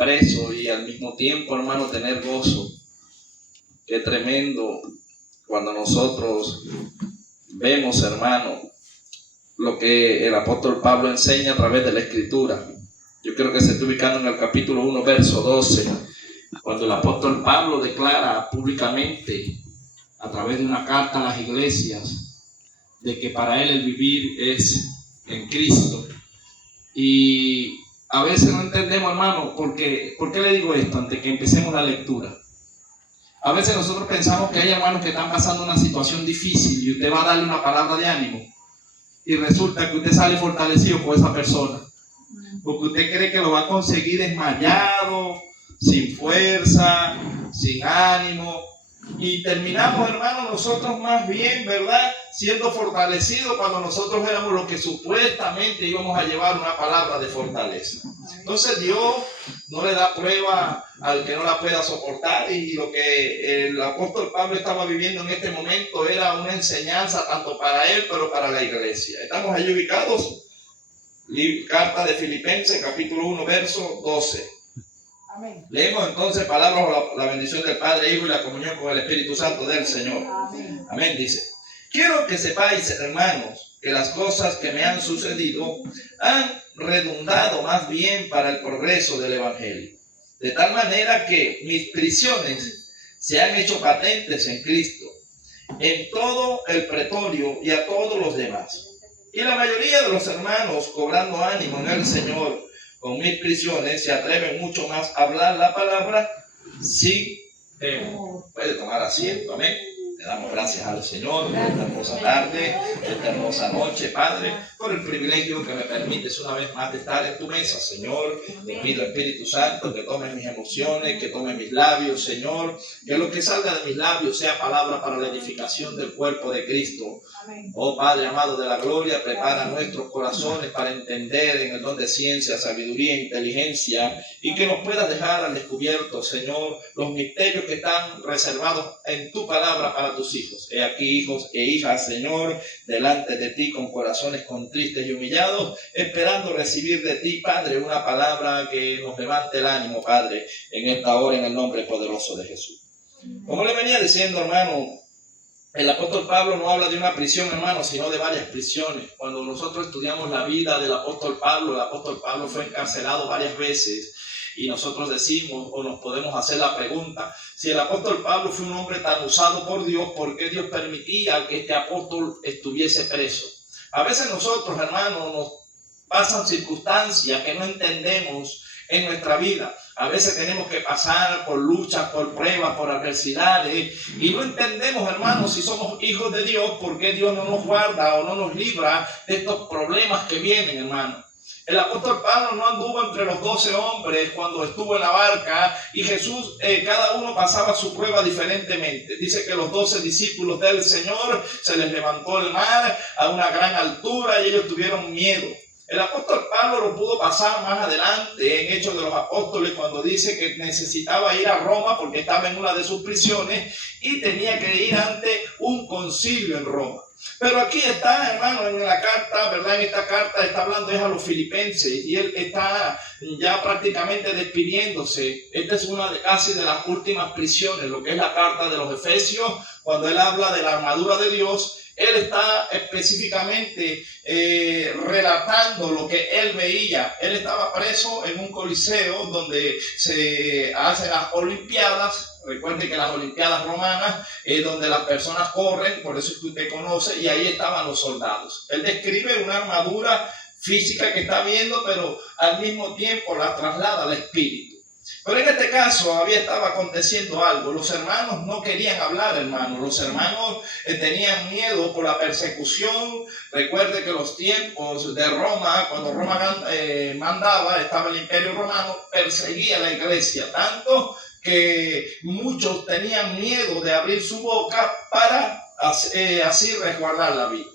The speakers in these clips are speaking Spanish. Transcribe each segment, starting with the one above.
preso y al mismo tiempo, hermano, tener gozo. Qué tremendo cuando nosotros vemos, hermano, lo que el apóstol Pablo enseña a través de la Escritura. Yo creo que se está ubicando en el capítulo 1, verso 12, cuando el apóstol Pablo declara públicamente a través de una carta a las iglesias de que para él el vivir es en Cristo. Y a veces no entendemos, hermano, ¿por qué le digo esto? Antes que empecemos la lectura. A veces nosotros pensamos que hay hermanos que están pasando una situación difícil y usted va a darle una palabra de ánimo y resulta que usted sale fortalecido por esa persona, porque usted cree que lo va a conseguir desmayado, sin fuerza, sin ánimo, y terminamos, hermanos, nosotros más bien, ¿verdad?, siendo fortalecidos cuando nosotros éramos los que supuestamente íbamos a llevar una palabra de fortaleza. Entonces Dios no le da prueba al que no la pueda soportar, y lo que el apóstol Pablo estaba viviendo en este momento era una enseñanza tanto para él, pero para la iglesia. Estamos ahí ubicados. Carta de Filipenses, capítulo 1, verso 12. Amén. Leemos entonces palabras o la bendición del Padre, Hijo y la comunión con el Espíritu Santo del Señor. Amén. Amén, dice. Quiero que sepáis, hermanos, que las cosas que me han sucedido han redundado más bien para el progreso del Evangelio. De tal manera que mis prisiones se han hecho patentes en Cristo, en todo el pretorio y a todos los demás. Y la mayoría de los hermanos, cobrando ánimo en el Señor con mis prisiones, se atreven mucho más a hablar la palabra sin temor. Puede tomar asiento, amén. Le damos gracias al Señor por esta hermosa tarde, esta hermosa noche, Padre, por el privilegio que me permites una vez más de estar en tu mesa, Señor. Te pido, Espíritu Santo, que tome mis emociones, que tome mis labios, Señor, que lo que salga de mis labios sea palabra para la edificación del cuerpo de Cristo. Oh Padre amado de la gloria, prepara nuestros corazones para entender en el don de ciencia, sabiduría e inteligencia, y que nos puedas dejar al descubierto, Señor, los misterios que están reservados en tu palabra para tus hijos. He aquí, hijos e hijas, Señor, delante de ti con corazones contristes y humillados, esperando recibir de ti, Padre, una palabra que nos levante el ánimo, Padre, en esta hora, en el nombre poderoso de Jesús. Como le venía diciendo, hermano, el apóstol Pablo no habla de una prisión, hermano, sino de varias prisiones. Cuando nosotros estudiamos la vida del apóstol Pablo fue encarcelado varias veces. Y nosotros decimos o nos podemos hacer la pregunta, si el apóstol Pablo fue un hombre tan usado por Dios, ¿por qué Dios permitía que este apóstol estuviese preso? A veces nosotros, hermanos, nos pasan circunstancias que no entendemos en nuestra vida. A veces tenemos que pasar por luchas, por pruebas, por adversidades, y no entendemos, hermanos, si somos hijos de Dios, por qué Dios no nos guarda o no nos libra de estos problemas que vienen, hermanos. El apóstol Pablo no anduvo entre los 12 hombres cuando estuvo en la barca, y Jesús, cada uno pasaba su prueba diferentemente. Dice que los 12 discípulos del Señor se les levantó el mar a una gran altura y ellos tuvieron miedo. El apóstol Pablo lo pudo pasar más adelante en Hechos de los Apóstoles, cuando dice que necesitaba ir a Roma porque estaba en una de sus prisiones y tenía que ir ante un concilio en Roma. Pero aquí está, hermano, en la carta, ¿verdad? En esta carta está hablando a los filipenses y él está ya prácticamente despidiéndose. Esta es una casi de las últimas prisiones, lo que es la carta de los Efesios, cuando él habla de la armadura de Dios. Él está específicamente relatando lo que él veía. Él estaba preso en un coliseo donde se hacen las olimpiadas. Recuerde que las olimpiadas romanas es donde las personas corren, por eso es que usted conoce, y ahí estaban los soldados. Él describe una armadura física que está viendo, pero al mismo tiempo la traslada al espíritu. Pero en este caso estaba aconteciendo algo. Los hermanos no querían hablar, hermanos. Los hermanos tenían miedo por la persecución. Recuerde que los tiempos de Roma, cuando Roma mandaba, estaba el Imperio Romano, perseguía a la iglesia, tanto que muchos tenían miedo de abrir su boca para así resguardar la vida.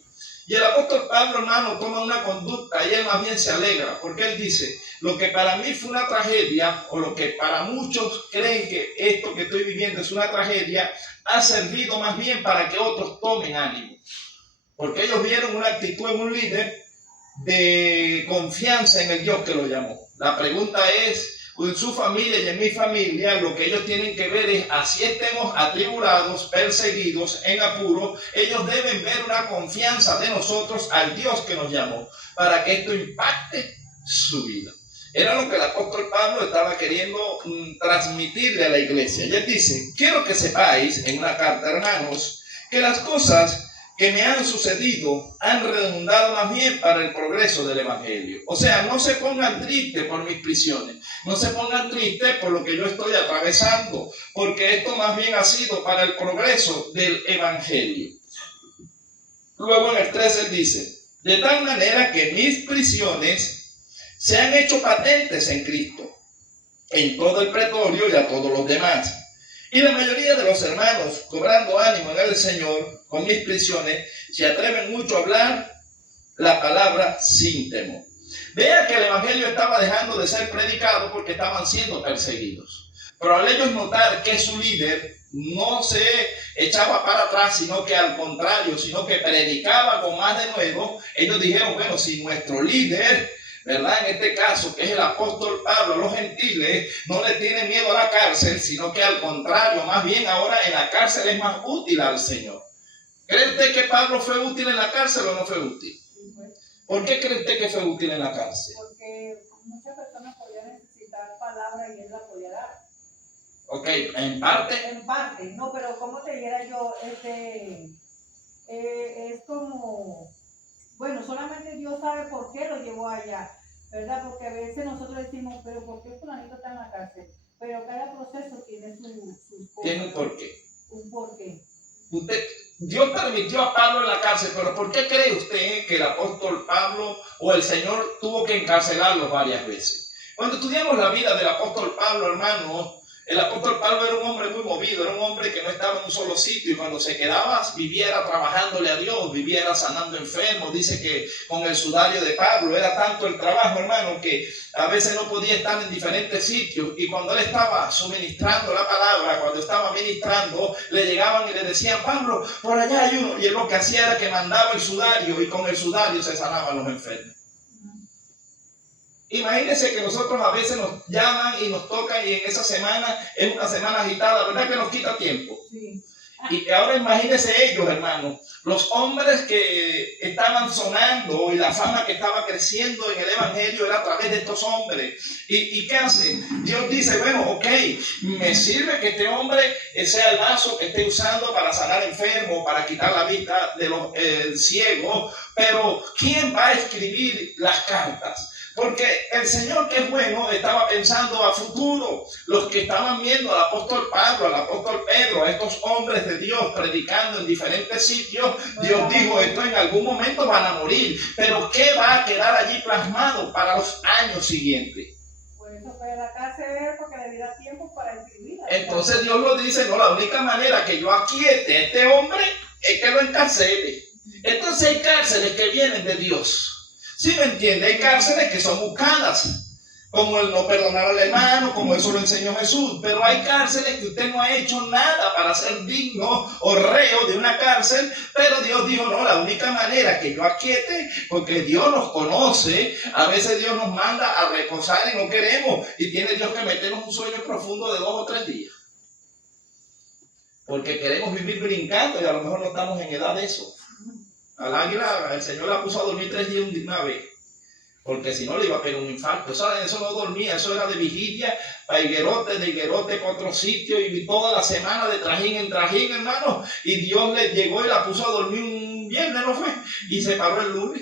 Y el apóstol Pablo, hermano, toma una conducta y él más bien se alegra, porque él dice, lo que para mí fue una tragedia, o lo que para muchos creen que esto que estoy viviendo es una tragedia, ha servido más bien para que otros tomen ánimo. Porque ellos vieron una actitud en un líder de confianza en el Dios que lo llamó. La pregunta es, en su familia y en mi familia, lo que ellos tienen que ver es, así estemos atribulados, perseguidos, en apuro, ellos deben ver una confianza de nosotros al Dios que nos llamó, para que esto impacte su vida. Era lo que el apóstol Pablo estaba queriendo transmitirle a la iglesia. Y él dice, quiero que sepáis en una carta, hermanos, que las cosas que me han sucedido han redundado más bien para el progreso del evangelio. O sea, no se pongan tristes por mis prisiones, no se pongan tristes por lo que yo estoy atravesando, porque esto más bien ha sido para el progreso del evangelio. Luego en el 13 él dice, de tal manera que mis prisiones se han hecho patentes en Cristo, en todo el pretorio y a todos los demás. Y la mayoría de los hermanos, cobrando ánimo en el Señor, con mis prisiones, se atreven mucho a hablar la palabra sin temor. Vea que el evangelio estaba dejando de ser predicado porque estaban siendo perseguidos. Pero al ellos notar que su líder no se echaba para atrás, sino que al contrario, sino que predicaba con más de nuevo, ellos dijeron, bueno, si nuestro líder, ¿verdad? En este caso, que es el apóstol Pablo, los gentiles, no le tienen miedo a la cárcel, sino que al contrario, más bien ahora en la cárcel es más útil al Señor. ¿Cree usted que Pablo fue útil en la cárcel o no fue útil? ¿Por qué cree usted que fue útil en la cárcel? Porque muchas personas podían necesitar palabra y él la podía dar. Ok, en parte. En parte, no, pero como te dijera yo, es como, bueno, solamente Dios sabe por qué lo llevó allá, ¿verdad? Porque a veces nosotros decimos, pero ¿por qué fulanito está en la cárcel? Pero cada proceso tiene sus cosas. Tiene un porqué. Un porqué. Dios permitió a Pablo en la cárcel, pero ¿por qué cree usted que el apóstol Pablo o el Señor tuvo que encarcelarlo varias veces? Cuando estudiamos la vida del apóstol Pablo, hermano, el apóstol Pablo era un hombre muy movido, era un hombre que no estaba en un solo sitio y cuando se quedaba viviera trabajándole a Dios, viviera sanando enfermos. Dice que con el sudario de Pablo era tanto el trabajo, hermano, que a veces no podía estar en diferentes sitios y cuando él estaba suministrando la palabra, cuando estaba ministrando, le llegaban y le decían, Pablo, por allá hay uno, y él lo que hacía era que mandaba el sudario y con el sudario se sanaban los enfermos. Imagínense que nosotros a veces nos llaman y nos tocan y en esa semana es una semana agitada, ¿verdad que nos quita tiempo? Sí. Y ahora imagínense ellos, hermanos, los hombres que estaban sonando y la fama que estaba creciendo en el evangelio era a través de estos hombres. ¿Y qué hacen? Dios dice, bueno, ok, me sirve que este hombre sea el vaso que esté usando para sanar enfermos, para quitar la vista de los ciegos, pero ¿quién va a escribir las cartas? Porque el Señor, que es bueno, estaba pensando a futuro. Los que estaban viendo al apóstol Pablo, al apóstol Pedro, a estos hombres de Dios predicando en diferentes sitios, Dios dijo, esto en algún momento van a morir. Pero ¿qué va a quedar allí plasmado para los años siguientes? Por eso fue a la cárcel porque le diera tiempo para escribir. Entonces Dios lo dice, no, la única manera que yo aquiete a este hombre es que lo encarcele. Entonces hay cárceles que vienen de Dios. ¿Sí me entiende? Hay cárceles que son buscadas, como el no perdonar al hermano, como eso lo enseñó Jesús. Pero hay cárceles que usted no ha hecho nada para ser digno o reo de una cárcel, pero Dios dijo, no, la única manera que yo aquiete, porque Dios nos conoce, a veces Dios nos manda a reposar y no queremos, y tiene Dios que meternos un sueño profundo de 2 o 3 días. Porque queremos vivir brincando y a lo mejor no estamos en edad de eso. Al águila el Señor la puso a dormir 3 días una vez, porque si no le iba a pegar un infarto. Eso no dormía, eso era de vigilia, para de higuerote para otro sitio, y toda la semana de trajín en trajín, hermano. Y Dios le llegó y la puso a dormir un viernes, ¿no fue? Y se paró el lunes.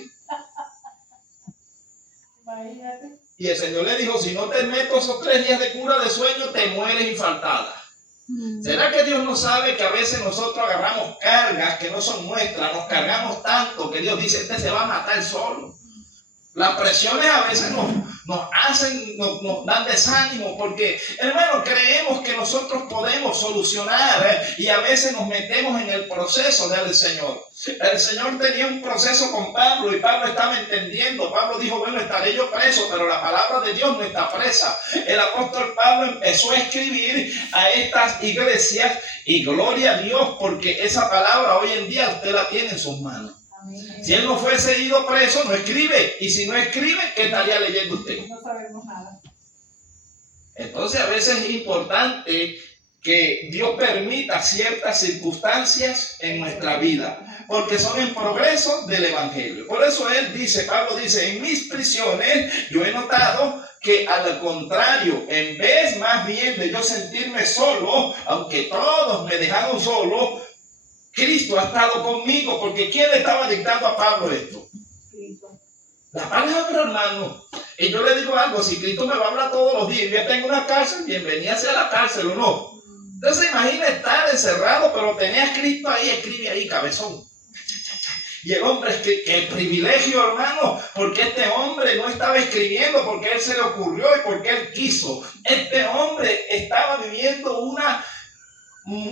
Imagínate. Y el Señor le dijo, si no te meto esos 3 días de cura de sueño, te mueres infartada. ¿Será que Dios no sabe que a veces nosotros agarramos cargas que no son nuestras? Nos cargamos tanto que Dios dice, este se va a matar solo. Las presiones a veces nos dan desánimo porque, hermano, creemos que nosotros podemos solucionar y a veces nos metemos en el proceso del Señor. El Señor tenía un proceso con Pablo y Pablo estaba entendiendo. Pablo dijo, bueno, estaré yo preso, pero la palabra de Dios no está presa. El apóstol Pablo empezó a escribir a estas iglesias y gloria a Dios porque esa palabra hoy en día usted la tiene en sus manos. Si él no fuese ido preso, no escribe. Y si no escribe, ¿qué estaría leyendo usted? No sabemos nada. Entonces a veces es importante que Dios permita ciertas circunstancias en nuestra vida, porque son en progreso del Evangelio. Por eso Pablo dice, en mis prisiones yo he notado que al contrario, en vez más bien de yo sentirme solo, aunque todos me dejaron solo, Cristo ha estado conmigo, porque ¿quién le estaba dictando a Pablo esto? Cristo. La palabra, hermano. Y yo le digo algo, si Cristo me va a hablar todos los días, yo tengo una cárcel, bienvenida sea la cárcel o no. Entonces imagina estar encerrado, pero tenía escrito ahí, escribe ahí, cabezón. Y el hombre, qué privilegio, hermano, porque este hombre no estaba escribiendo porque él se le ocurrió y porque él quiso. Este hombre estaba viviendo un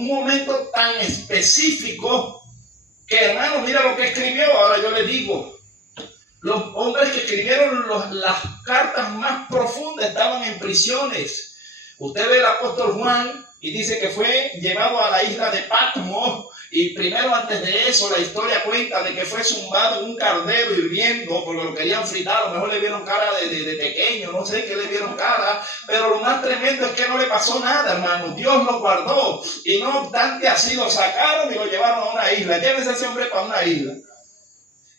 momento tan específico que, hermano, mira lo que escribió. Ahora yo le digo, los hombres que escribieron las cartas más profundas estaban en prisiones. Usted ve el apóstol Juan y dice que fue llevado a la isla de Patmos. Y primero, antes de eso, la historia cuenta de que fue zumbado en un caldero hirviendo porque lo querían fritar. A lo mejor le vieron cara de pequeño, no sé qué le vieron cara. Pero lo más tremendo es que no le pasó nada, hermano. Dios lo guardó. Y no obstante así, lo sacaron y lo llevaron a una isla. Llévense a ese hombre para una isla.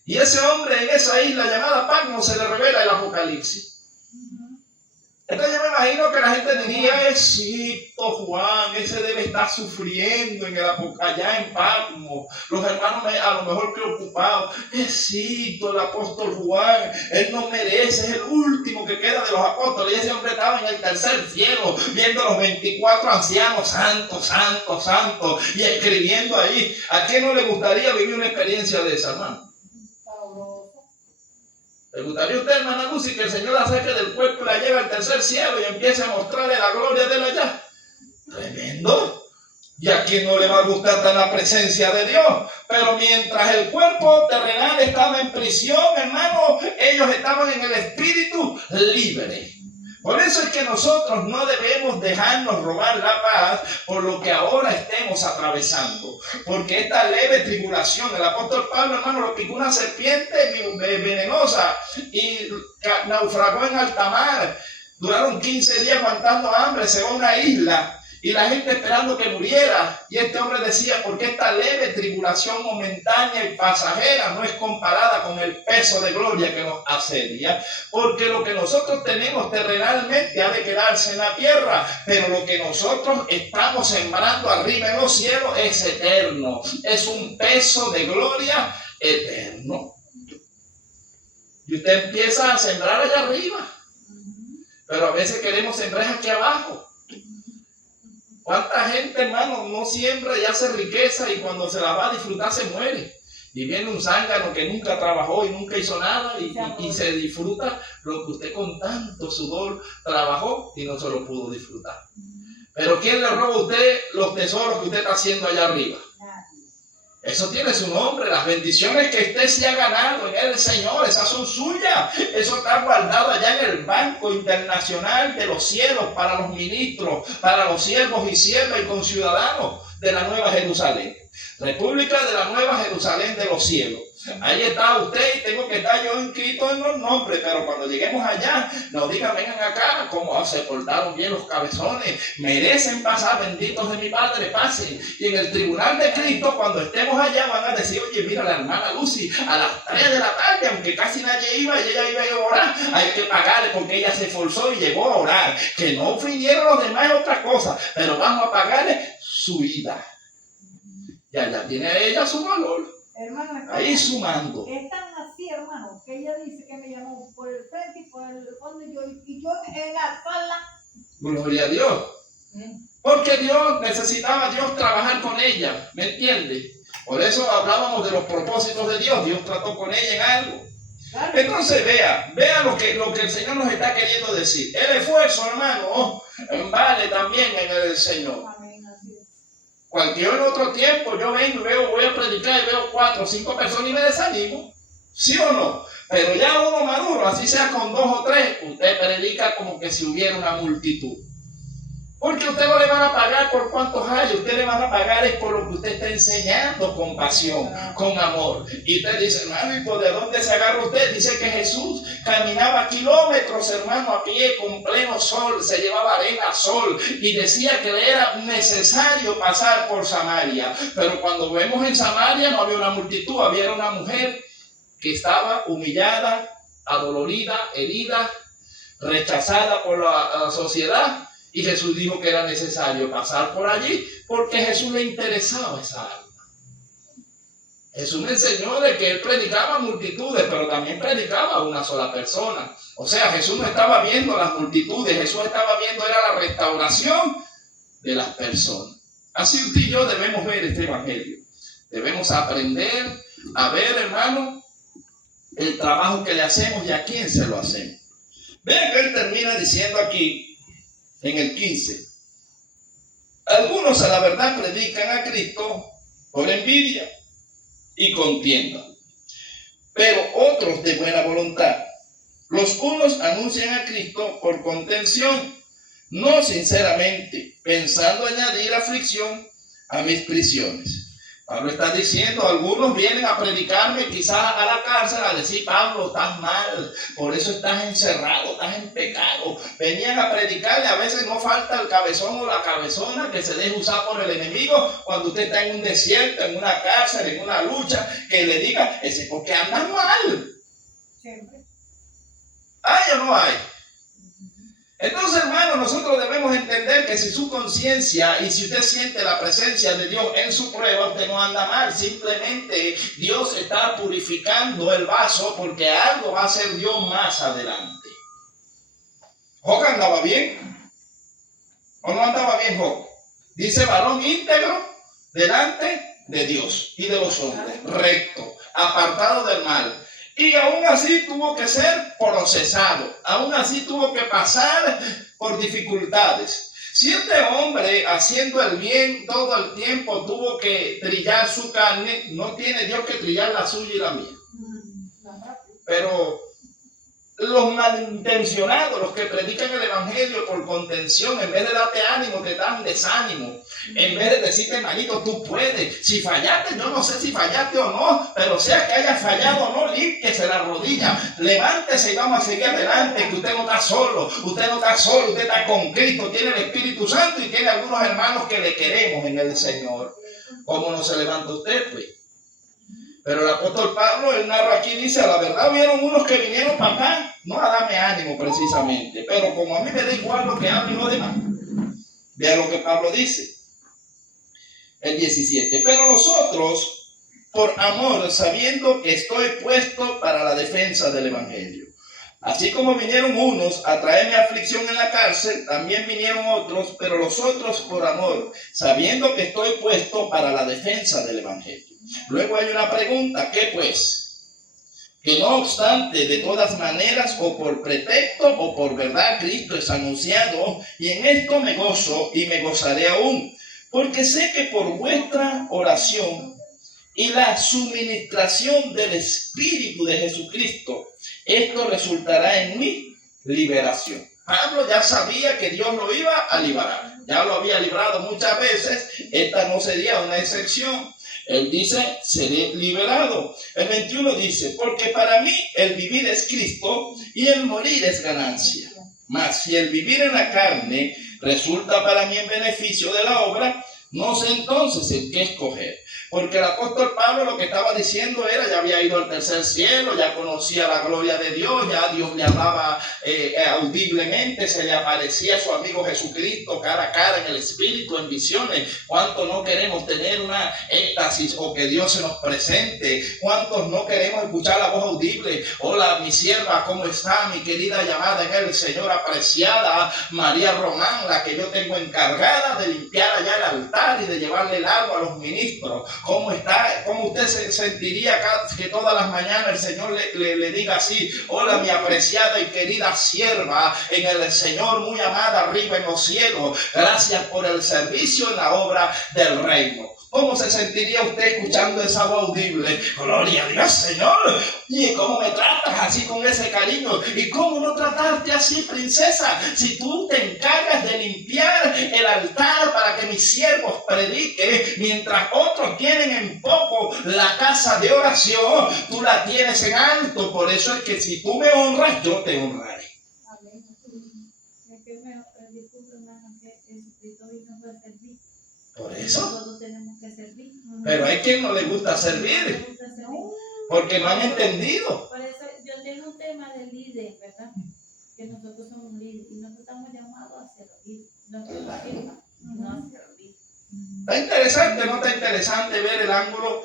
Y ese hombre en esa isla llamada Patmos se le revela el Apocalipsis. Entonces yo me imagino que la gente diría, Esito Juan, ese debe estar sufriendo allá en Patmos. Los hermanos a lo mejor preocupados. Esito, el apóstol Juan, él no merece, es el último que queda de los apóstoles. Y ese hombre estaba en el tercer cielo, viendo a los 24 ancianos, santos, santos, santos, y escribiendo ahí. ¿A quién no le gustaría vivir una experiencia de esa, hermano? ¿Le gustaría a usted, hermana Lucy, que el Señor la saque del cuerpo y la lleve al tercer cielo y empiece a mostrarle la gloria de él allá? Tremendo. ¿Y a quién no le va a gustar tan la presencia de Dios? Pero mientras el cuerpo terrenal estaba en prisión, hermano, ellos estaban en el espíritu libre. Por eso es que nosotros no debemos dejarnos robar la paz por lo que ahora estemos atravesando. Porque esta leve tribulación, el apóstol Pablo, hermano, lo picó una serpiente venenosa y naufragó en alta mar. Duraron 15 días aguantando hambre, se va a una isla y la gente esperando que muriera. Y este hombre decía, porque esta leve tribulación momentánea y pasajera no es comparada con el peso de gloria que nos asedia. Porque lo que nosotros tenemos terrenalmente ha de quedarse en la tierra, pero lo que nosotros estamos sembrando arriba en los cielos es eterno. Es un peso de gloria eterno. Y usted empieza a sembrar allá arriba, pero a veces queremos sembrar aquí abajo. ¿Cuánta gente, hermano, no siembra y hace riqueza y cuando se la va a disfrutar se muere? Y viene un zángano que nunca trabajó y nunca hizo nada y se disfruta lo que usted con tanto sudor trabajó y no se lo pudo disfrutar. Pero ¿quién le roba a usted los tesoros que usted está haciendo allá arriba? Eso tiene su nombre. Las bendiciones que usted se ha ganado en el Señor, esas son suyas. Eso está guardado allá en el Banco Internacional de los Cielos para los ministros, para los siervos y siervas y conciudadanos de la Nueva Jerusalén. República de la Nueva Jerusalén de los cielos. Ahí está usted y tengo que estar yo inscrito en los nombres, pero cuando lleguemos allá, nos digan, vengan acá, como se portaron bien los cabezones, merecen pasar, benditos de mi Padre, pasen. Y en el tribunal de Cristo, cuando estemos allá, van a decir, oye, mira la hermana Lucy, a las 3 de la tarde, aunque casi nadie iba y ella iba a orar, hay que pagarle porque ella se esforzó y llegó a orar. Que no vinieron los demás es otra cosa, pero vamos a pagarle su vida. Y allá tiene ella su valor. Hermano, ahí sumando. Es tan así, hermano, que ella dice que me llamó por el frente y por el fondo y yo en la sala. Gloria a Dios. Porque necesitaba Dios trabajar con ella, ¿me entiende? Por eso hablábamos de los propósitos de Dios. Dios trató con ella en algo. Claro. Entonces vea lo que el Señor nos está queriendo decir. El esfuerzo, hermano, vale también en el Señor. Cualquier otro tiempo yo vengo y voy a predicar y veo 4 o 5 personas y me desanimo. ¿Sí o no? Pero ya uno maduro, así sea con 2 o 3, usted predica como que si hubiera una multitud. Porque usted no le van a pagar por cuántos hay, usted le van a pagar es por lo que usted está enseñando con pasión, con amor. Y usted dice, hermano, ¿y por de dónde se agarra usted? Dice que Jesús caminaba kilómetros, hermano, a pie, con pleno sol, se llevaba arena, sol, y decía que le era necesario pasar por Samaria. Pero cuando vemos en Samaria no había una multitud, había una mujer que estaba humillada, adolorida, herida, rechazada por la sociedad. Y Jesús dijo que era necesario pasar por allí porque a Jesús le interesaba esa alma. Jesús me enseñó de que él predicaba a multitudes, pero también predicaba a una sola persona. O sea, Jesús no estaba viendo las multitudes, Jesús estaba viendo era la restauración de las personas. Así usted y yo debemos ver este evangelio. Debemos aprender a ver, hermano, el trabajo que le hacemos y a quién se lo hacemos. Vean que él termina diciendo aquí, en el 15, algunos a la verdad predican a Cristo por envidia y contienda, pero otros de buena voluntad. Los unos anuncian a Cristo por contención, no sinceramente, pensando añadir aflicción a mis prisiones. Pablo está diciendo, algunos vienen a predicarme quizás a la cárcel a decir, Pablo, estás mal, por eso estás encerrado, estás en pecado. Venían a predicarle, a veces no falta el cabezón o la cabezona que se deje usar por el enemigo cuando usted está en un desierto, en una cárcel, en una lucha, que le diga, ese porque andas mal. Siempre. ¿Hay o no hay? Entonces, hermano, nosotros debemos entender que si su conciencia y si usted siente la presencia de Dios en su prueba, usted no anda mal. Simplemente Dios está purificando el vaso porque algo va a hacer Dios más adelante. ¿Job andaba bien? ¿O no andaba bien Job? Dice varón íntegro delante de Dios y de los hombres, recto, apartado del mal. Y aún así tuvo que ser procesado, aún así tuvo que pasar por dificultades. Si este hombre haciendo el bien todo el tiempo tuvo que trillar su carne, no tiene Dios que trillar la suya y la mía. Pero los malintencionados, los que predican el evangelio por contención, en vez de darte ánimo, te dan desánimo. En vez de decirte, hermanito, tú puedes. Si fallaste, yo no sé si fallaste o no, pero sea que hayas fallado o no, límpiese la rodilla, levántese y vamos a seguir adelante, que usted no está solo, usted está con Cristo, tiene el Espíritu Santo y tiene algunos hermanos que le queremos en el Señor. ¿Cómo no se levanta usted, pues? Pero el apóstol Pablo, él narra aquí, dice, a la verdad hubieron unos que vinieron para acá, no a darme ánimo precisamente, pero como a mí me da igual lo que hablo y lo demás. Vean lo que Pablo dice, el 17, pero los otros, por amor, sabiendo que estoy puesto para la defensa del evangelio. Así como vinieron unos a traerme aflicción en la cárcel, también vinieron otros, pero los otros por amor, sabiendo que estoy puesto para la defensa del evangelio. Luego hay una pregunta, ¿qué pues? Que no obstante, de todas maneras, o por pretexto o por verdad, Cristo es anunciado, y en esto me gozo y me gozaré aún, porque sé que por vuestra oración y la suministración del Espíritu de Jesucristo, esto resultará en mi liberación. Pablo ya sabía que Dios lo iba a liberar, ya lo había librado muchas veces, esta no sería una excepción. Él dice, seré liberado. El 21 dice, porque para mí el vivir es Cristo y el morir es ganancia. Mas si el vivir en la carne resulta para mí en beneficio de la obra, no sé entonces en qué escoger. Porque el apóstol Pablo lo que estaba diciendo era, ya había ido al tercer cielo, ya conocía la gloria de Dios, ya Dios le hablaba audiblemente, se le aparecía a su amigo Jesucristo cara a cara en el espíritu, en visiones. ¿Cuántos no queremos tener una éxtasis o que Dios se nos presente? ¿Cuántos no queremos escuchar la voz audible? Hola, mi sierva, ¿cómo está? Mi querida llamada en el Señor, apreciada María Román, la que yo tengo encargada de limpiar allá el altar y de llevarle el agua a los ministros. ¿Cómo está? ¿Cómo usted se sentiría que todas las mañanas el Señor le diga así? Hola, mi apreciada y querida sierva en el Señor, muy amada arriba en los cielos. Gracias por el servicio en la obra del reino. ¿Cómo se sentiría usted escuchando esa voz audible? Gloria a Dios, Señor. ¿Y cómo me tratas así con ese cariño? ¿Y cómo no tratarte así, princesa? Si tú te encargas de limpiar el mis siervos predique, mientras otros tienen en poco la casa de oración, tú la tienes en alto. Por eso es que si tú me honras, yo te honraré. Amén. Es que disculpe, hermano, que Jesucristo vino para servir. Por eso. Nosotros tenemos que servir. Pero hay quien no le gusta servir, porque no han entendido. Por eso yo tengo un tema de líder, ¿verdad? Que nosotros somos líderes y nosotros estamos llamados a servir. No servir, no a servir. Está interesante, ¿no? Está interesante ver el ángulo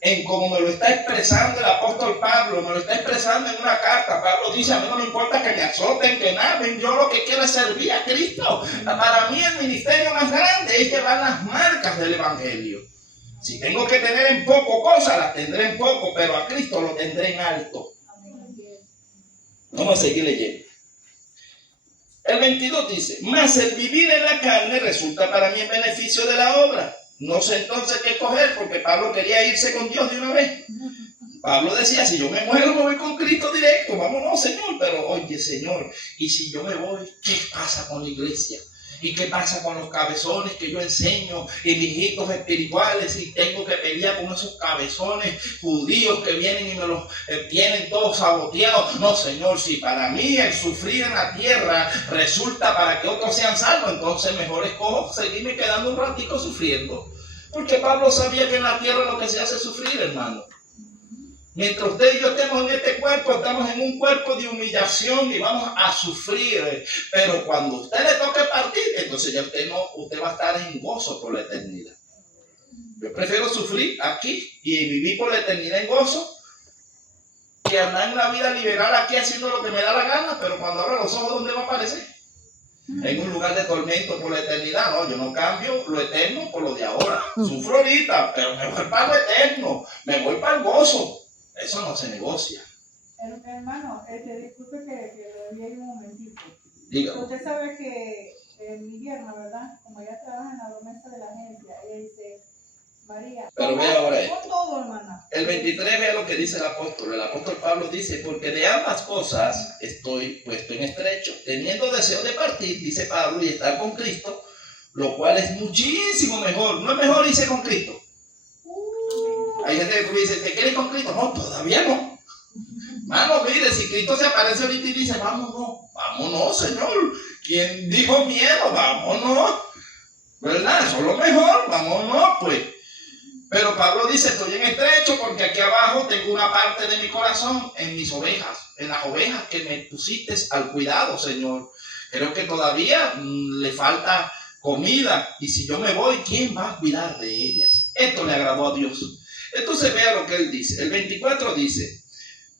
en cómo me lo está expresando el apóstol Pablo, me lo está expresando en una carta. Pablo dice, a mí no me importa que me azoten, que naden, yo lo que quiero es servir a Cristo. Para mí el ministerio más grande es llevar las marcas del evangelio. Si tengo que tener en poco cosas, las tendré en poco, pero a Cristo lo tendré en alto. Vamos a seguir leyendo. El 22 dice, mas el vivir en la carne resulta para mí en beneficio de la obra. No sé entonces qué escoger, porque Pablo quería irse con Dios de una vez. Pablo decía, si yo me muero, me voy con Cristo directo. Vámonos, Señor. Pero oye, Señor, y si yo me voy, ¿qué pasa con la iglesia? ¿Y qué pasa con los cabezones que yo enseño y mis hijitos espirituales? Y tengo que pelear con esos cabezones judíos que vienen y me los tienen todos saboteados. No, Señor, si para mí el sufrir en la tierra resulta para que otros sean salvos, entonces mejor escojo seguirme quedando un ratico sufriendo. Porque Pablo sabía que en la tierra lo que se hace es sufrir, hermano. Mientras usted y yo estemos en este cuerpo, estamos en un cuerpo de humillación y vamos a sufrir. Pero cuando a usted le toque partir, entonces ya usted va a estar en gozo por la eternidad. Yo prefiero sufrir aquí y vivir por la eternidad en gozo que andar en una vida liberal aquí haciendo lo que me da la gana, pero cuando abra los ojos, ¿dónde va a aparecer? En un lugar de tormento por la eternidad. No, yo no cambio lo eterno por lo de ahora. Sufro ahorita, pero me voy para lo eterno, me voy para el gozo. Eso no se negocia. Hermano, disculpe que lo envíe un momentito. Dígame. Usted sabe que mi yerna, ¿verdad? Como ella trabaja en la promesa de la agencia, ella dice, María. Pero vea ahora esto. Con todo, hermana. El 23 vea lo que dice el apóstol. El apóstol Pablo dice, porque de ambas cosas estoy puesto en estrecho, teniendo deseo de partir, dice Pablo, y estar con Cristo, lo cual es muchísimo mejor. ¿No es mejor irse con Cristo? Hay gente que dice, ¿te quieres con Cristo? No, todavía no. Mano, mire, si Cristo se aparece ahorita y dice, vámonos, Señor. ¿Quién dijo miedo? Vámonos. ¿Verdad? Eso es lo mejor, vámonos, pues. Pero Pablo dice, estoy en estrecho porque aquí abajo tengo una parte de mi corazón en mis ovejas, en las ovejas que me pusiste al cuidado, Señor. Creo que todavía le falta comida y si yo me voy, ¿quién va a cuidar de ellas? Esto le agradó a Dios. Entonces vea lo que él dice. El 24 dice,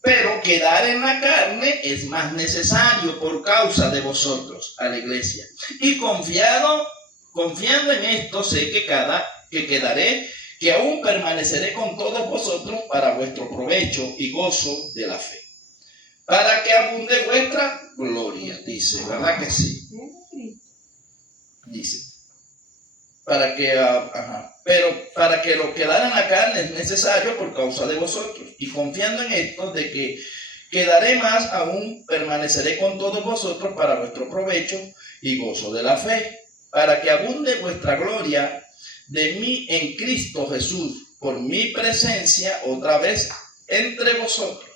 pero quedar en la carne es más necesario por causa de vosotros, a la iglesia. Y confiando en esto, sé que quedaré, que aún permaneceré con todos vosotros para vuestro provecho y gozo de la fe. Para que abunde vuestra gloria, dice, ¿verdad que sí? Dice. Pero para que lo quedara en la carne es necesario por causa de vosotros. Y confiando en esto, de que quedaré más, aún permaneceré con todos vosotros para vuestro provecho y gozo de la fe. Para que abunde vuestra gloria de mí en Cristo Jesús, por mi presencia otra vez entre vosotros.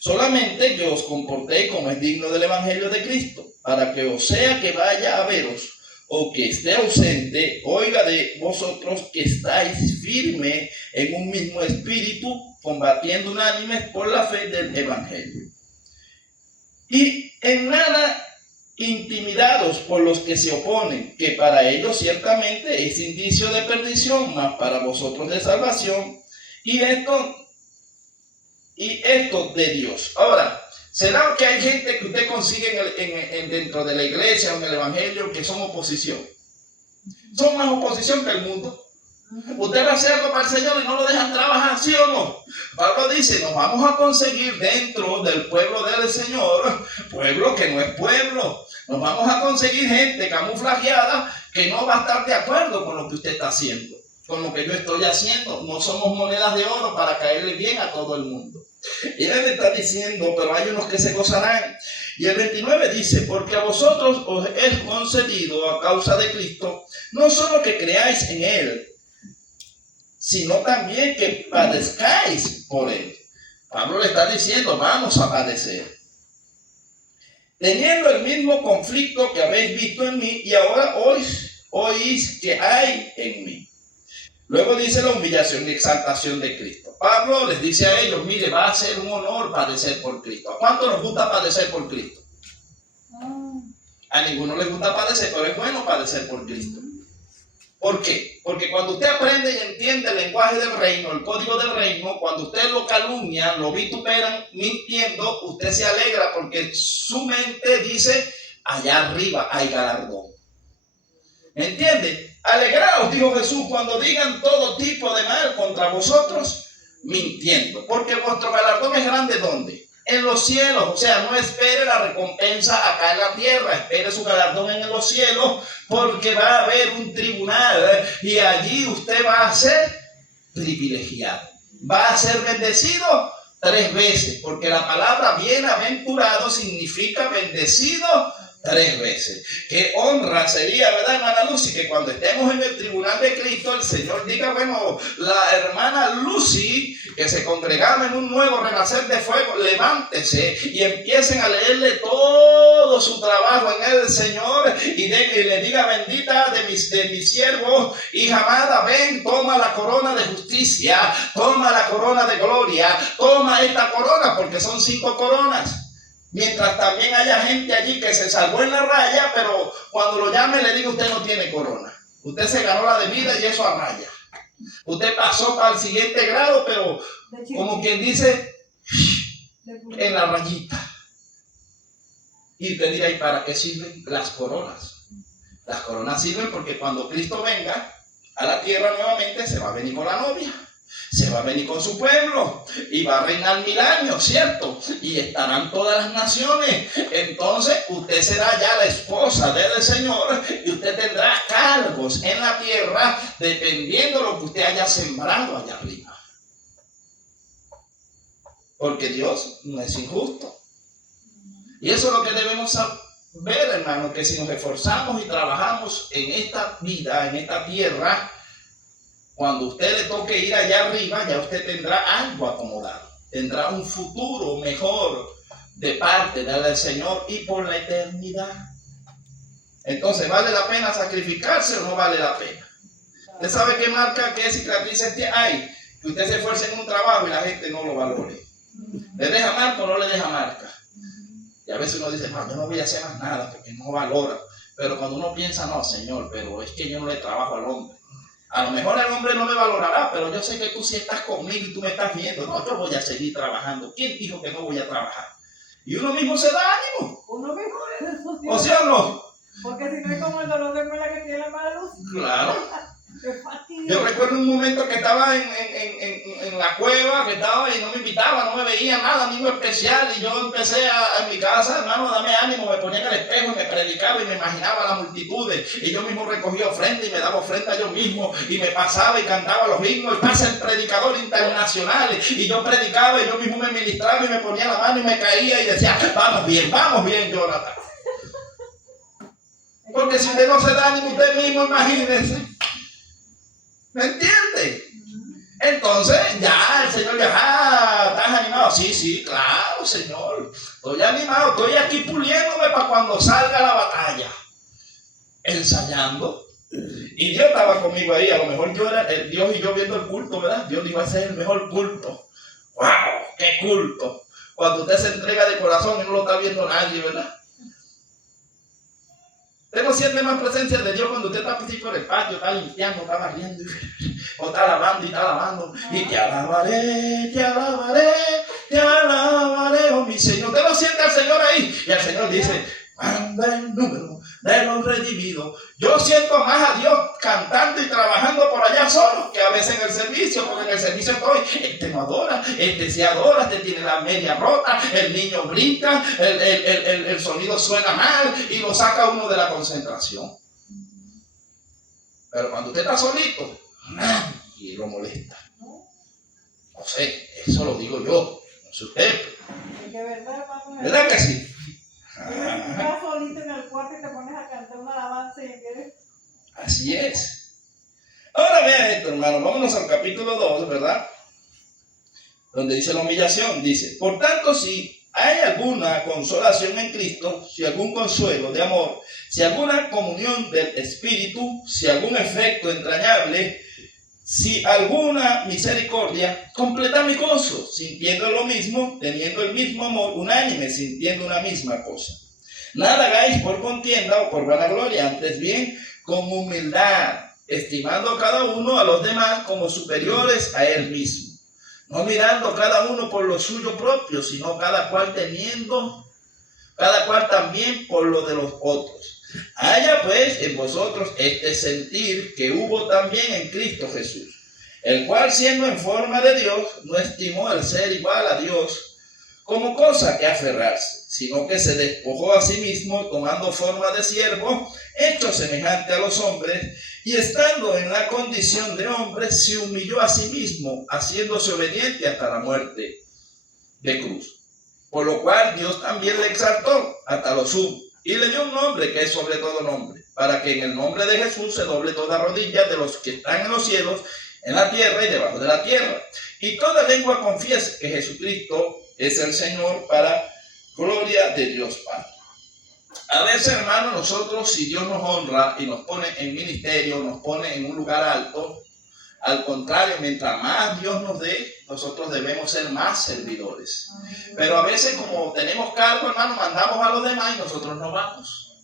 Solamente que os comportéis como es digno del evangelio de Cristo, para que os sea que vaya a veros, o que esté ausente, oiga de vosotros que estáis firmes en un mismo espíritu, combatiendo unánimes por la fe del evangelio. Y en nada intimidados por los que se oponen, que para ellos ciertamente es indicio de perdición, mas para vosotros de salvación, y esto de Dios. Ahora, ¿será que hay gente que usted consigue dentro de la iglesia o en el evangelio que son oposición? Son más oposición que el mundo. Usted va a hacer algo para el Señor y no lo dejan trabajar, ¿sí o no? Pablo dice, nos vamos a conseguir dentro del pueblo del Señor, pueblo que no es pueblo. Nos vamos a conseguir gente camuflajeada que no va a estar de acuerdo con lo que usted está haciendo, con lo que yo estoy haciendo. No somos monedas de oro para caerle bien a todo el mundo. Y él está diciendo, pero hay unos que se gozarán. Y el 29 dice, porque a vosotros os es concedido a causa de Cristo no solo que creáis en Él, sino también que padezcáis por Él. Pablo le está diciendo, vamos a padecer. Teniendo el mismo conflicto que habéis visto en mí y ahora oís que hay en mí. Luego dice la humillación y exaltación de Cristo. Pablo les dice a ellos, mire, va a ser un honor padecer por Cristo. ¿A cuánto nos gusta padecer por Cristo? A ninguno les gusta padecer, pero es bueno padecer por Cristo. ¿Por qué? Porque cuando usted aprende y entiende el lenguaje del reino, el código del reino, cuando usted lo calumnia, lo vituperan mintiendo, usted se alegra porque su mente dice, allá arriba hay galardón. ¿Entiende? Alegraos, dijo Jesús, cuando digan todo tipo de mal contra vosotros, mintiendo. Porque vuestro galardón es grande, ¿dónde? En los cielos. O sea, no espere la recompensa acá en la tierra, espere su galardón en los cielos, porque va a haber un tribunal y allí usted va a ser privilegiado. Va a ser bendecido 3 veces, porque la palabra bienaventurado significa bendecido 3 veces. Qué honra sería, ¿verdad, hermana Lucy? Que cuando estemos en el tribunal de Cristo, el Señor diga, bueno, la hermana Lucy, que se congregaba en un nuevo renacer de fuego, levántese y empiecen a leerle todo su trabajo en el Señor y le diga, bendita de mis siervos, hija amada, ven, toma la corona de justicia, toma la corona de gloria, toma esta corona, porque son 5 coronas. Mientras también haya gente allí que se salvó en la raya, pero cuando lo llame le diga, usted no tiene corona. Usted se ganó la de vida y eso a raya. Usted pasó para el siguiente grado, pero como quien dice, en la rayita. Y usted dirá, ¿y para qué sirven las coronas? Las coronas sirven porque cuando Cristo venga a la tierra nuevamente, se va a venir con la novia. Se va a venir con su pueblo y va a reinar 1000 años, ¿cierto? Y estarán todas las naciones. Entonces usted será ya la esposa del Señor y usted tendrá cargos en la tierra dependiendo de lo que usted haya sembrado allá arriba. Porque Dios no es injusto. Y eso es lo que debemos saber, hermano, que si nos esforzamos y trabajamos en esta vida, en esta tierra, cuando usted le toque ir allá arriba, ya usted tendrá algo acomodado. Tendrá un futuro mejor de parte del Señor y por la eternidad. Entonces, ¿vale la pena sacrificarse o no vale la pena? ¿Usted sabe qué marca, qué cicatrices hay? Que usted se esfuerce en un trabajo y la gente no lo valore. ¿Le deja marca o no le deja marca? Y a veces uno dice, no, yo no voy a hacer más nada porque no valora. Pero cuando uno piensa, no, Señor, pero es que yo no le trabajo al hombre. A lo mejor el hombre no me valorará, pero yo sé que tú sí estás conmigo y tú me estás viendo. No, yo voy a seguir trabajando. ¿Quién dijo que no voy a trabajar? Y uno mismo se da ánimo. Uno mismo. ¿O sí o no? Porque si no es como el dolor de muela que tiene la mala luz. Claro. Qué fastidio. Yo recuerdo un momento que estaba en la cueva, que estaba y no me invitaba, no me veía nada, ni algo especial. Y yo empecé en mi casa, hermano, dame ánimo, me ponía en el espejo y me predicaba y me imaginaba las multitudes. Y yo mismo recogía ofrenda y me daba ofrenda yo mismo. Y me pasaba y cantaba los himnos. Y pasa el predicador internacional. Y yo predicaba y yo mismo me ministraba y me ponía la mano y me caía y decía, vamos bien, Jonathan. Porque si usted no se da ánimo usted mismo, imagínese. ¿Me entiende? Entonces ya el Señor dice, ¿estás animado? Sí, claro, Señor. Estoy animado, estoy aquí puliéndome para cuando salga la batalla. Ensayando. Y Dios estaba conmigo ahí. A lo mejor yo era Dios y yo viendo el culto, ¿verdad? Dios dijo, ese es el mejor culto. ¡Wow! ¡Qué culto! Cuando usted se entrega de corazón y no lo está viendo nadie, ¿verdad? Usted no siente más presencia de Dios cuando usted está así por el patio, está limpiando, está barriendo, o está lavando y está lavando. Y te alabaré, oh mi Señor. Usted no siente al Señor ahí. Y el Señor dice, cuando el número de los redimidos. Yo siento más a Dios cantando y trabajando por allá solo que a veces en el servicio, porque en el servicio estoy, este no adora, este se adora, este tiene la media rota, el niño brinca, el sonido suena mal y lo saca uno de la concentración. Pero cuando usted está solito, nadie lo molesta. No sé, eso lo digo yo, no sé usted. Es que verdad, hermano. ¿Verdad que sí? Estás solito en el cuarto y te pones a cantar una alabanza y empiezas. Así es. Ahora vean esto, hermano. Vámonos al capítulo 2, ¿verdad? Donde dice la humillación. Dice, por tanto, si hay alguna consolación en Cristo, si algún consuelo de amor, si alguna comunión del Espíritu, si algún efecto entrañable, si alguna misericordia, completa mi gozo, sintiendo lo mismo, teniendo el mismo amor, unánime, sintiendo una misma cosa. Nada hagáis por contienda o por vanagloria, antes bien con humildad, estimando a cada uno a los demás como superiores a él mismo, no mirando cada uno por lo suyo propio, sino cada cual también por lo de los otros. Haya pues en vosotros este sentir que hubo también en Cristo Jesús, el cual siendo en forma de Dios, no estimó el ser igual a Dios como cosa que aferrarse, sino que se despojó a sí mismo, tomando forma de siervo, hecho semejante a los hombres, y estando en la condición de hombre, se humilló a sí mismo, haciéndose obediente hasta la muerte de cruz. Por lo cual Dios también le exaltó hasta lo sumo, y le dio un nombre que es sobre todo nombre, para que en el nombre de Jesús se doble toda rodilla de los que están en los cielos, en la tierra y debajo de la tierra, y toda lengua confiese que Jesucristo es el Señor, para gloria de Dios Padre. A veces, hermanos, nosotros, si Dios nos honra y nos pone en ministerio, nos pone en un lugar alto, al contrario, mientras más Dios nos dé, nosotros debemos ser más servidores. Pero a veces, como tenemos cargo, hermano, mandamos a los demás y nosotros no vamos.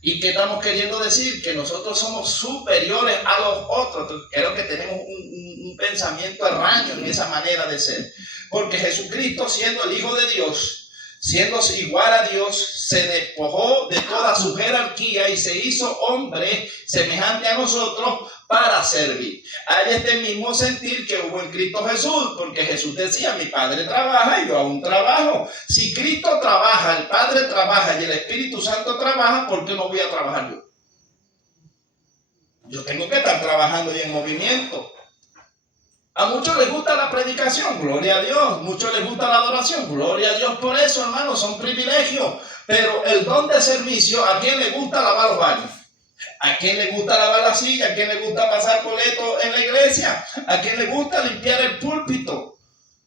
¿Y qué estamos queriendo decir? Que nosotros somos superiores a los otros. Creo que tenemos un pensamiento erróneo en esa manera de ser. Porque Jesucristo, siendo el Hijo de Dios, siendo igual a Dios, se despojó de toda su jerarquía y se hizo hombre semejante a nosotros para servir. Hay este mismo sentir que hubo en Cristo Jesús, porque Jesús decía, mi Padre trabaja y yo aún trabajo. Si Cristo trabaja, el Padre trabaja y el Espíritu Santo trabaja, ¿por qué no voy a trabajar yo? Yo tengo que estar trabajando y en movimiento. A muchos les gusta la predicación, gloria a Dios. Muchos les gusta la adoración, gloria a Dios por eso, hermanos, son privilegios. Pero el don de servicio, ¿a quién le gusta lavar los baños? ¿A quién le gusta lavar la silla? ¿A quién le gusta pasar boleto en la iglesia? ¿A quién le gusta limpiar el púlpito?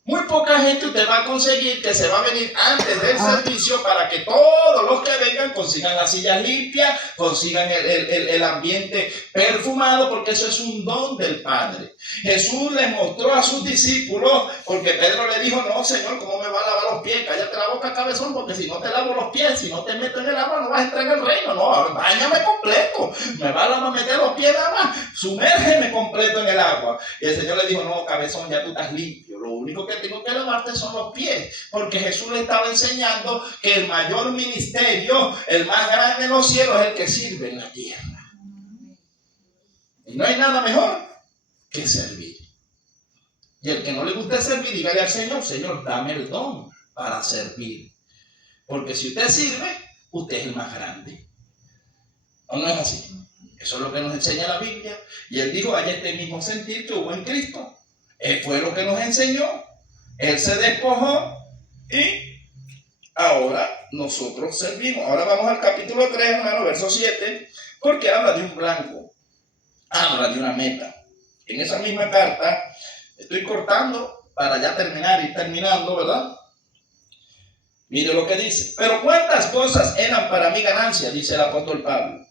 Muy poca gente usted va a conseguir que se va a venir antes del servicio para que todos los que vengan consigan las sillas limpias, consigan el ambiente perfumado, porque eso es un don del Padre. Jesús les mostró a sus discípulos, porque Pedro le dijo, no, Señor, ¿cómo me va a lavar los pies? Cállate la boca, cabezón, porque si no te lavo los pies, si no te meto en el agua, no vas a entrar en el reino. No, báñame completo. Me va a meter los pies nada más. Sumérgeme completo en el agua. Y el Señor le dijo, no, cabezón, ya tú estás limpio. Lo único que tengo que lavarte son los pies, porque Jesús le estaba enseñando que el mayor ministerio, el más grande en los cielos, es el que sirve en la tierra. Y no hay nada mejor que servir. Y el que no le gusta servir, dígale al Señor, Señor, dame el don para servir. Porque si usted sirve, usted es el más grande. ¿O no es así? Eso es lo que nos enseña la Biblia. Y Él dijo, hay este mismo sentir que hubo en Cristo. Él fue lo que nos enseñó. Él se despojó y ahora nosotros servimos. Ahora vamos al capítulo 3, hermano, verso 7, porque habla de un blanco, habla de una meta. En esa misma carta, estoy cortando para ya terminar y terminando, ¿verdad? Mire lo que dice. Pero cuántas cosas eran para mí ganancia, dice el apóstol Pablo.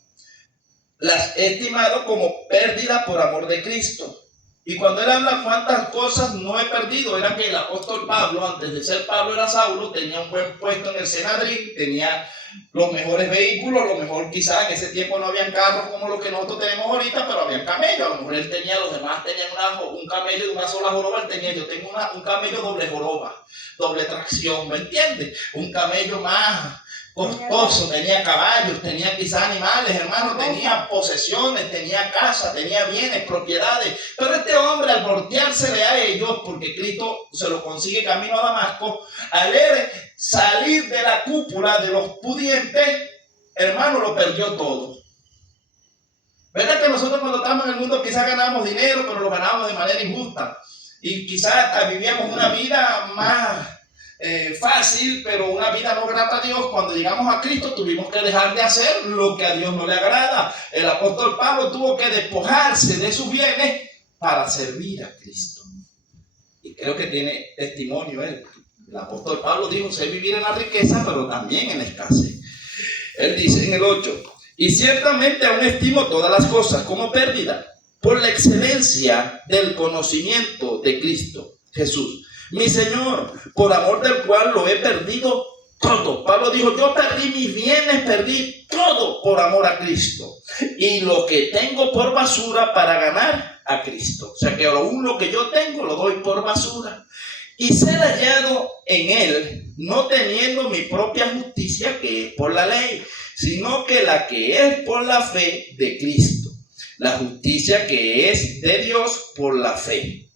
Las he estimado como pérdida por amor de Cristo. Y cuando él habla cuántas cosas no he perdido, era que el apóstol Pablo, antes de ser Pablo era Saulo, tenía un buen puesto en el Senadrín, tenía los mejores vehículos, lo mejor quizás en ese tiempo no habían carros como los que nosotros tenemos ahorita, pero habían camellos. A lo mejor él tenía, los demás tenían un camello de una sola joroba, yo tengo un camello doble joroba, doble tracción, ¿me entiendes? Un camello más costoso, tenía caballos, tenía quizás animales, hermano, tenía posesiones, tenía casa, tenía bienes, propiedades. Pero este hombre, al volteársele a ellos, porque Cristo se lo consigue camino a Damasco, al salir de la cúpula de los pudientes, hermano, lo perdió todo. ¿Verdad que nosotros cuando estamos en el mundo quizás ganamos dinero, pero lo ganamos de manera injusta? Y quizás vivíamos una vida más fácil, pero una vida no grata a Dios. Cuando llegamos a Cristo tuvimos que dejar de hacer lo que a Dios no le agrada. El apóstol Pablo tuvo que despojarse de sus bienes para servir a Cristo. Y creo que tiene testimonio él. El apóstol Pablo dijo, sé vivir en la riqueza, pero también en la escasez. Él dice en el 8, y ciertamente aún estimo todas las cosas como pérdida, por la excelencia del conocimiento de Cristo Jesús, mi Señor, por amor del cual lo he perdido todo. Pablo dijo, yo perdí mis bienes, perdí todo por amor a Cristo. Y lo que tengo por basura para ganar a Cristo. O sea que aún lo que yo tengo lo doy por basura. Y ser hallado en él, no teniendo mi propia justicia que es por la ley, sino que la que es por la fe de Cristo. La justicia que es de Dios por la fe.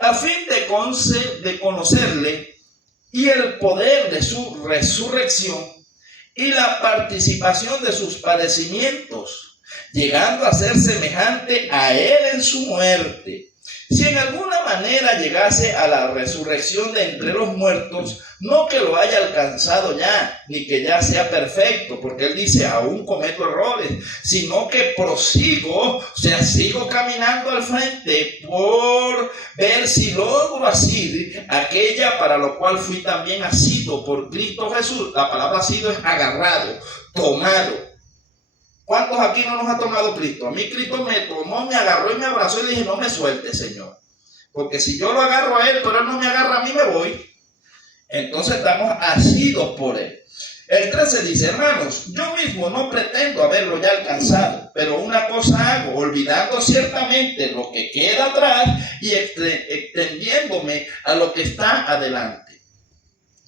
A fin de conocerle y el poder de su resurrección y la participación de sus padecimientos, llegando a ser semejante a él en su muerte. Si en alguna manera llegase a la resurrección de entre los muertos, no que lo haya alcanzado ya, ni que ya sea perfecto, porque él dice, aún cometo errores, sino que prosigo, o sea, sigo caminando al frente por ver si logro asir aquella para lo cual fui también asido por Cristo Jesús. La palabra asido es agarrado, tomado. ¿Cuántos aquí no nos ha tomado Cristo? A mí Cristo me tomó, me agarró y me abrazó y le dije, no me sueltes, Señor. Porque si yo lo agarro a él, pero él no me agarra a mí, me voy. Entonces estamos asidos por él. El 13 dice, hermanos, yo mismo no pretendo haberlo ya alcanzado, pero una cosa hago, olvidando ciertamente lo que queda atrás y extendiéndome a lo que está adelante.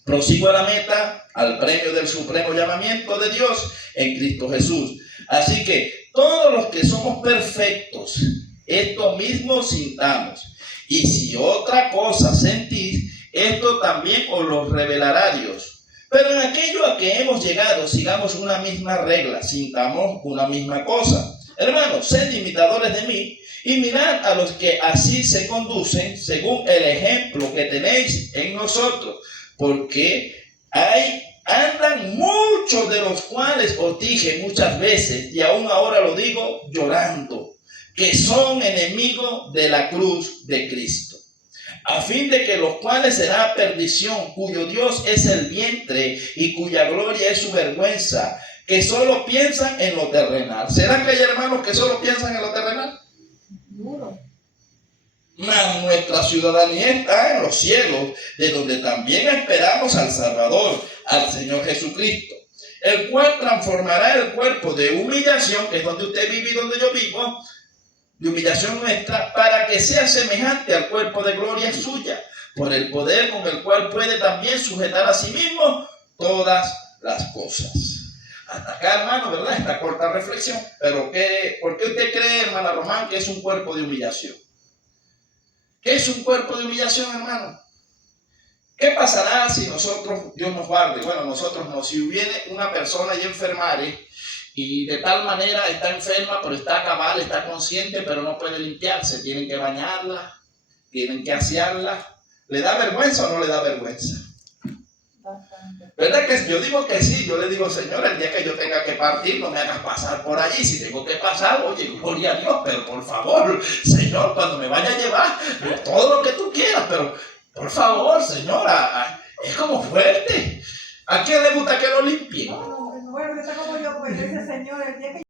Prosigo a la meta, al premio del supremo llamamiento de Dios en Cristo Jesús. Así que todos los que somos perfectos, esto mismo sintamos. Y si otra cosa sentís, esto también os lo revelará Dios. Pero en aquello a que hemos llegado, sigamos una misma regla, sintamos una misma cosa. Hermanos, sed imitadores de mí y mirad a los que así se conducen según el ejemplo que tenéis en nosotros. Porque andan muchos de los cuales os dije muchas veces, y aún ahora lo digo llorando, que son enemigos de la cruz de Cristo, a fin de que los cuales será perdición, cuyo Dios es el vientre y cuya gloria es su vergüenza, que solo piensan en lo terrenal. ¿Será que hay hermanos que solo piensan en lo terrenal? Duro. Nuestra ciudadanía está en los cielos, de donde también esperamos al Salvador, al Señor Jesucristo, el cual transformará el cuerpo de humillación, que es donde usted vive y donde yo vivo, de humillación nuestra, para que sea semejante al cuerpo de gloria suya, por el poder con el cual puede también sujetar a sí mismo todas las cosas. Hasta acá, hermano, ¿verdad? Esta corta reflexión. Pero ¿por qué usted cree, hermana Román, que es un cuerpo de humillación? ¿Qué es un cuerpo de humillación, hermano? ¿Qué pasará si nosotros, Dios nos guarde, bueno, nosotros no, si hubiera una persona y enfermare y de tal manera está enferma, pero está cabal, está consciente, pero no puede limpiarse, tienen que bañarla, tienen que asearla? ¿Le da vergüenza o no le da vergüenza? Bastante. ¿Verdad que yo digo que sí? Yo le digo, Señor, el día que yo tenga que partir, no me hagas pasar por allí. Si tengo que pasar, oye, gloria a Dios, pero por favor, Señor, cuando me vaya a llevar, todo lo que tú quieras, pero por favor, Señora, es como fuerte. ¿A quién le gusta que lo limpie? No, bueno, está como yo, pues ese Señor, el día que